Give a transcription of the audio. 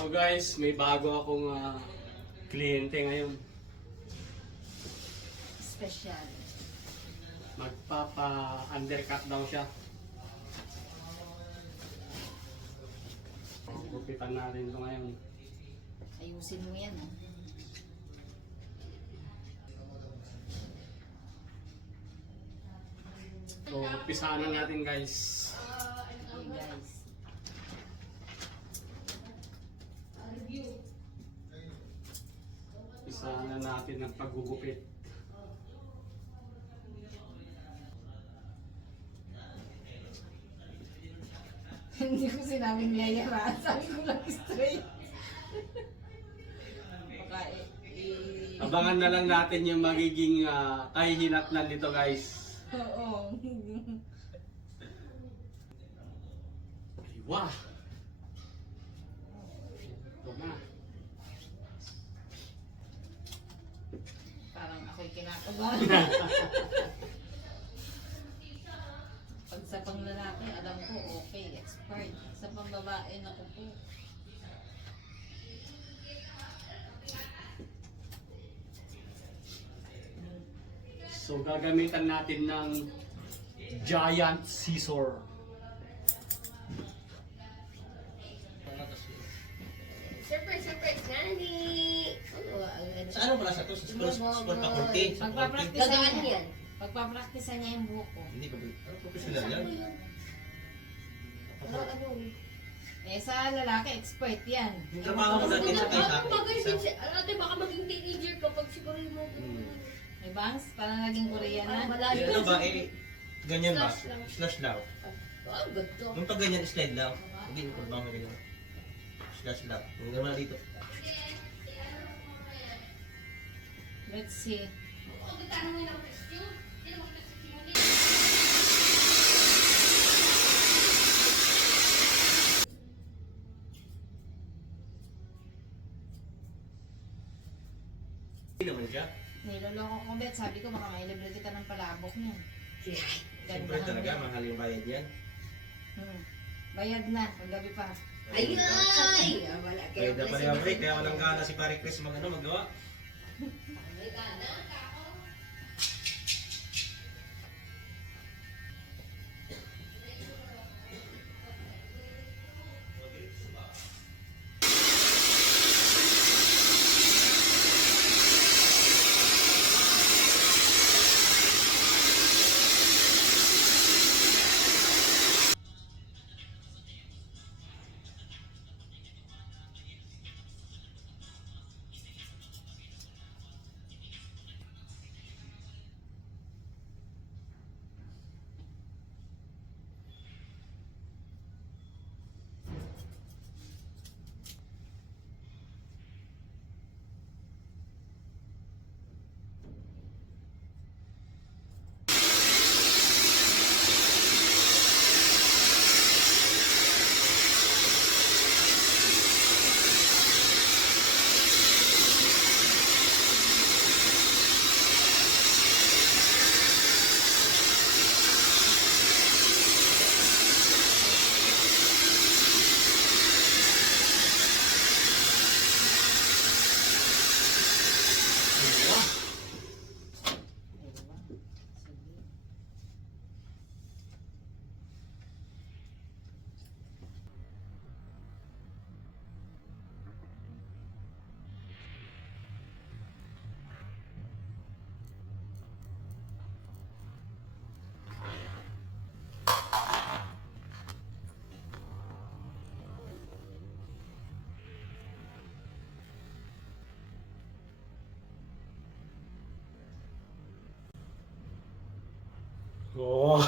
So guys, may bago akong kliyente ngayon. Special. Magpapa-undercut daw siya. Gupitan natin ito ngayon. Ayusin mo yan, ah. So, umpisahan na natin guys. Okay, guys. Umpisahan na natin ang paggugupit. Hindi ko sinabing yayara. Sabi ko lang straight. Baka Abangan na lang natin yung magiging kahihinatnan nito guys. Oo. Wah! Ito na. Parang ako'y kinakabahan. Pag sa panglalaki, alam ko, okay, expert. Sa pangbabae, naku po. So gagamitan natin ng giant scissor. Surprise, Nani! Sa ano pala sa to? Sa sport faculty? Sa faculty? Pagpapraktisan Gagaan niya. yan. Pagpapraktisan niya yung buhok ko. Hindi ba? Ano professional yan? Ano? Eh, sa lalaki, expert yan. Yung trabaho mo natin sa kayo sa akin. Ate, baka maging teenager ka pag siguro mo. May bangs, parang naging Korean na. Malayo. Ano ba eh? Ganyan ba? Slash lang. Slash daw. Ah, ganito. Yung pag ganyan, slide daw. Hindi ko ba mo ganyan? Slash daw. Yung naman dito. Let's see. Hindi naman siya. Niloloko ko, Bet. Sabi ko, baka mailibre kita ng palabok niya. Siyempre talaga, mahal yung bayad yan. Bayad na, paggabi pa. Ay! Wala Bayad na pala yung break, kaya walang gana si Pare Chris magawa. Oh.